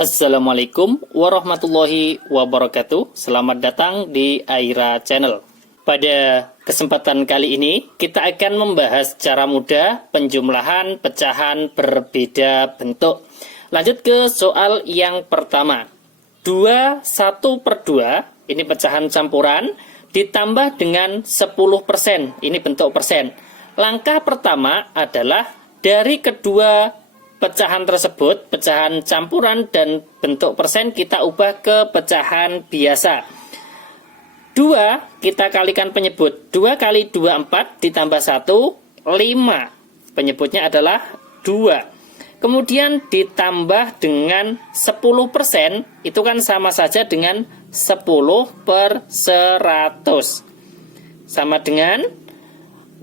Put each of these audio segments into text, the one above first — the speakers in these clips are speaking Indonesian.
Assalamualaikum warahmatullahi wabarakatuh. Selamat datang di Aira Channel. Pada kesempatan kali ini kita akan membahas cara mudah penjumlahan pecahan berbeda bentuk. Lanjut ke soal yang pertama. 2 1 per 2, ini pecahan campuran, ditambah dengan 10%, ini bentuk persen. Langkah pertama adalah dari kedua pecahan tersebut, pecahan campuran dan bentuk persen, kita ubah ke pecahan biasa. 2 kita kalikan penyebut. 2 kali 2 4 ditambah 1 5. Penyebutnya adalah 2. Kemudian ditambah dengan 10%, itu kan sama saja dengan 10 per 100. Sama dengan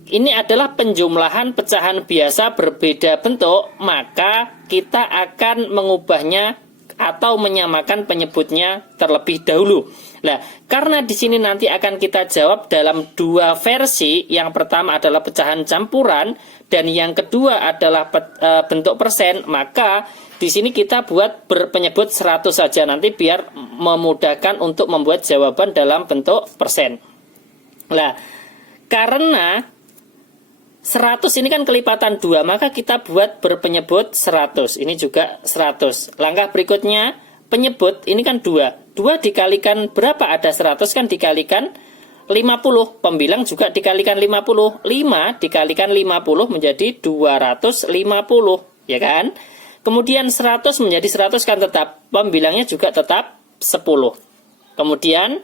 ini adalah penjumlahan pecahan biasa berbeda bentuk, maka kita akan mengubahnya atau menyamakan penyebutnya terlebih dahulu. Nah, karena di sini nanti akan kita jawab dalam dua versi. Yang pertama adalah pecahan campuran dan yang kedua adalah bentuk persen, maka di sini kita buat berpenyebut 100 saja nanti biar memudahkan untuk membuat jawaban dalam bentuk persen. Nah, karena 100 ini kan kelipatan 2, maka kita buat berpenyebut 100. Ini juga 100. Langkah berikutnya, penyebut ini kan 2. 2 dikalikan berapa? Ada 100 kan dikalikan 50. Pembilang juga dikalikan 50. 5 dikalikan 50 menjadi 250. Ya kan? Kemudian 100 menjadi 100 kan tetap. Pembilangnya juga tetap 10. Kemudian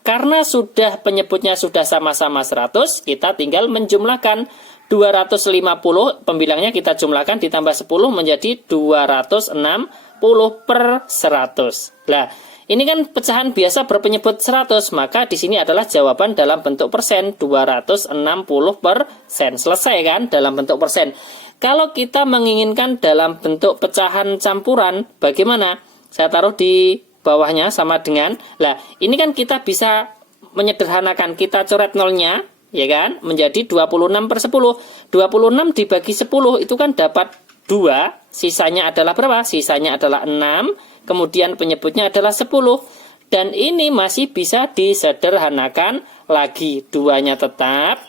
karena sudah penyebutnya sudah sama-sama 100, kita tinggal menjumlahkan 250, pembilangnya kita jumlahkan ditambah 10 menjadi 260 per 100. Nah, ini kan pecahan biasa berpenyebut 100, maka di sini adalah jawaban dalam bentuk persen, 260%. Selesai kan dalam bentuk persen. Kalau kita menginginkan dalam bentuk pecahan campuran, bagaimana? Saya taruh di bawahnya sama dengan, lah ini kan kita bisa menyederhanakan, kita coret nolnya, ya kan, menjadi 26 per 10. 26 dibagi 10 itu kan dapat 2, sisanya adalah berapa? Sisanya adalah 6, kemudian penyebutnya adalah 10. Dan ini masih bisa disederhanakan lagi, 2-nya tetap.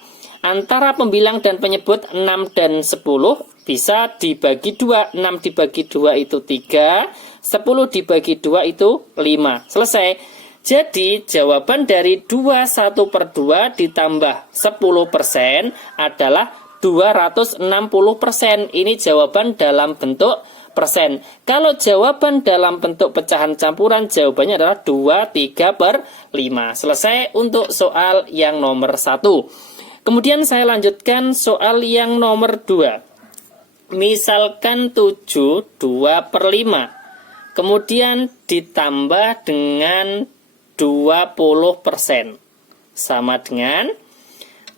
Antara pembilang dan penyebut 6 dan 10 bisa dibagi 2. 6 dibagi 2 itu 3, 10 dibagi 2 itu 5. Selesai. Jadi jawaban dari 2 1 per 2 ditambah 10% adalah 260%. Ini jawaban dalam bentuk persen. Kalau jawaban dalam bentuk pecahan campuran, jawabannya adalah 2 3 per 5. Selesai untuk soal yang nomor 1. Kemudian saya lanjutkan soal yang nomor 2. Misalkan 7 2 per 5. Kemudian ditambah dengan 20%. Sama dengan,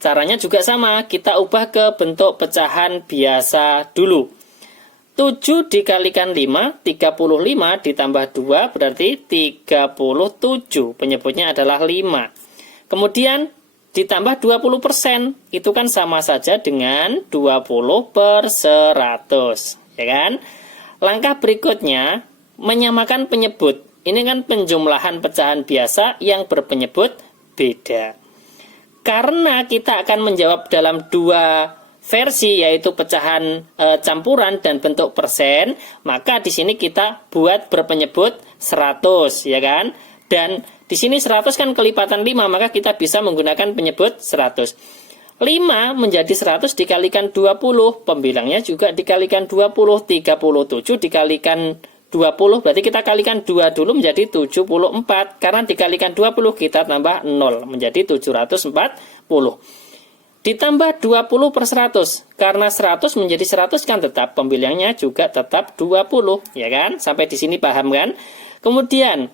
caranya juga sama, kita ubah ke bentuk pecahan biasa dulu. 7 dikalikan 5, 35 ditambah 2 berarti 37. Penyebutnya adalah 5. Kemudian ditambah 20%, itu kan sama saja dengan 20 per 100. Ya kan? Langkah berikutnya, menyamakan penyebut. Ini kan penjumlahan pecahan biasa yang berpenyebut beda. Karena kita akan menjawab dalam dua versi, yaitu pecahan campuran dan bentuk persen, maka di sini kita buat berpenyebut 100, ya kan? Dan di sini 100 kan kelipatan 5, maka kita bisa menggunakan penyebut 100. 5 menjadi 100 dikalikan 20, pembilangnya juga dikalikan 20, 37 dikalikan 20, berarti kita kalikan 2 dulu menjadi 74. Karena dikalikan 20, kita tambah 0, menjadi 740. Ditambah 20 per 100, karena 100 menjadi 100 kan tetap, pembilangnya juga tetap 20, ya kan? Sampai di sini paham kan? Kemudian,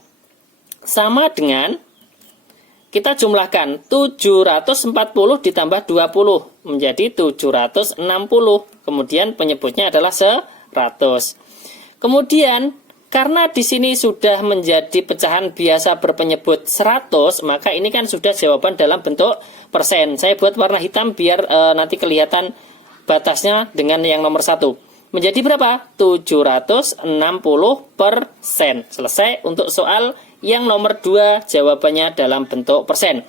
sama dengan, kita jumlahkan 740 ditambah 20, menjadi 760. Kemudian penyebutnya adalah 100. Kemudian, karena di sini sudah menjadi pecahan biasa berpenyebut 100, maka ini kan sudah jawaban dalam bentuk persen. Saya buat warna hitam biar nanti kelihatan batasnya dengan yang nomor 1. menjadi berapa? 760%. Selesai untuk soal yang nomor 2, jawabannya dalam bentuk persen.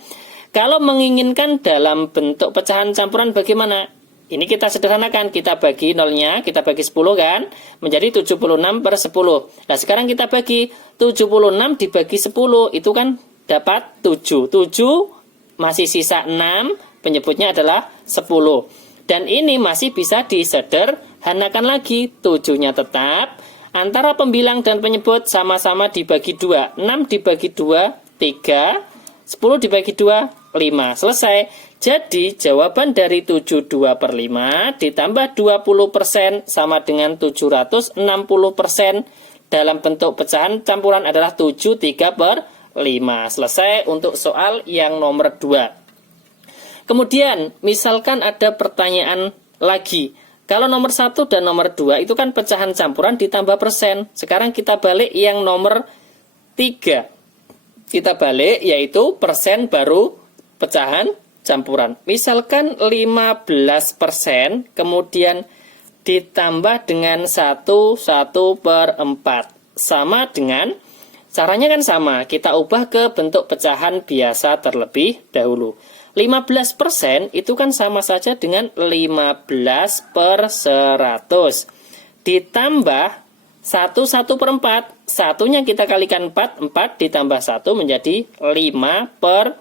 Kalau menginginkan dalam bentuk pecahan campuran bagaimana? Ini kita sederhanakan, kita bagi nolnya, kita bagi 10 kan, menjadi 76/10. Nah sekarang kita bagi 76 dibagi 10, itu kan dapat 7. 7 masih sisa 6, penyebutnya adalah 10. Dan ini masih bisa disederhanakan lagi, 7-nya tetap. Antara pembilang dan penyebut sama-sama dibagi 2. 6 dibagi 2, 3. 10 dibagi 2, 5. Selesai. Jadi jawaban dari 72/5 ditambah 20% sama dengan 760%. Dalam bentuk pecahan campuran adalah 73/5. Selesai untuk soal yang nomor 2. Kemudian, misalkan ada pertanyaan lagi. Kalau nomor 1 dan nomor 2 itu kan pecahan campuran ditambah persen. Sekarang kita balik yang nomor 3. Kita balik yaitu persen baru pecahan campuran. Misalkan 15% kemudian ditambah dengan 1/4. Sama dengan, caranya kan sama. Kita ubah ke bentuk pecahan biasa terlebih dahulu. 15% itu kan sama saja dengan 15/100 ditambah 1/4. Satunya kita kalikan 4, 4 ditambah 1 menjadi 5/4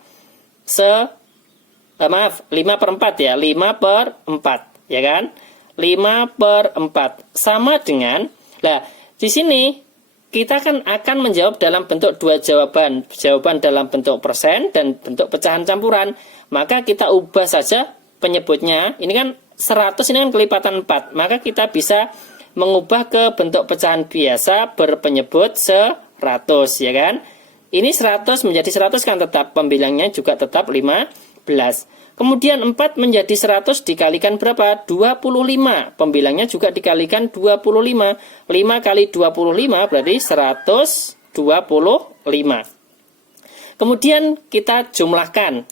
ya, 5/4 ya kan? 5/4 sama dengan, nah di sini kita kan akan menjawab dalam bentuk dua jawaban. Jawaban dalam bentuk persen dan bentuk pecahan campuran. Maka kita ubah saja penyebutnya. Ini kan 100, ini kan kelipatan 4. Maka kita bisa mengubah ke bentuk pecahan biasa berpenyebut 100, ya kan? Ini 100 menjadi 100 kan tetap, pembilangnya juga tetap 15. Kemudian 4 menjadi 100 dikalikan berapa? 25. Pembilangnya juga dikalikan 25. 5 kali 25 berarti 125. Kemudian kita jumlahkan.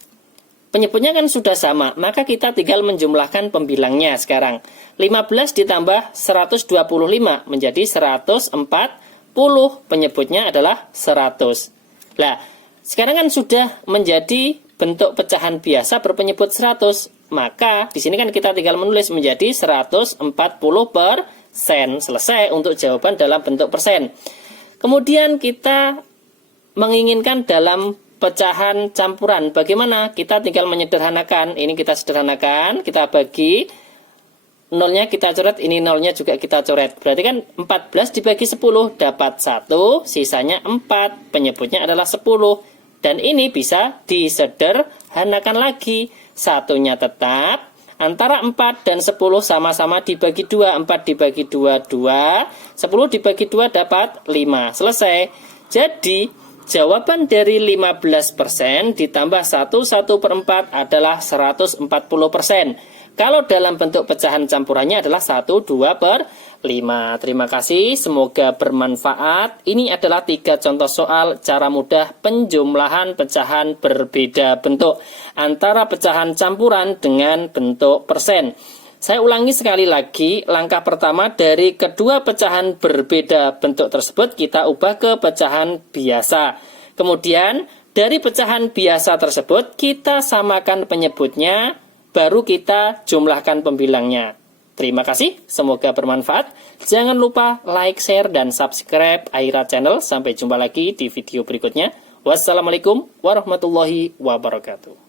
Penyebutnya kan sudah sama, maka kita tinggal menjumlahkan pembilangnya sekarang. 15 ditambah 125 menjadi 140. Penyebutnya adalah 100. Nah, sekarang kan sudah menjadi bentuk pecahan biasa berpenyebut 100, maka di sini kan kita tinggal menulis menjadi 140%. Selesai untuk jawaban dalam bentuk persen. Kemudian kita menginginkan dalam pecahan campuran. Bagaimana? Kita tinggal menyederhanakan. Ini kita sederhanakan, kita bagi. Nolnya kita coret, ini nolnya juga kita coret. Berarti kan 14 dibagi 10 dapat 1, sisanya 4. Penyebutnya adalah 10. Dan ini bisa disederhanakan lagi. Satunya tetap. Antara 4 dan 10 sama-sama dibagi 2. 4 dibagi 2, 2. 10 dibagi 2 dapat 5. Selesai. Jadi, jawaban dari 15% ditambah 1/4 adalah 140%. Kalau dalam bentuk pecahan campurannya adalah 1/2/5. Terima kasih, semoga bermanfaat. Ini adalah 3 contoh soal cara mudah penjumlahan pecahan berbeda bentuk antara pecahan campuran dengan bentuk persen. Saya ulangi sekali lagi, langkah pertama dari kedua pecahan berbeda bentuk tersebut kita ubah ke pecahan biasa. Kemudian dari pecahan biasa tersebut kita samakan penyebutnya, baru kita jumlahkan pembilangnya. Terima kasih, semoga bermanfaat. Jangan lupa like, share, dan subscribe Aira Channel. Sampai jumpa lagi di video berikutnya. Wassalamualaikum warahmatullahi wabarakatuh.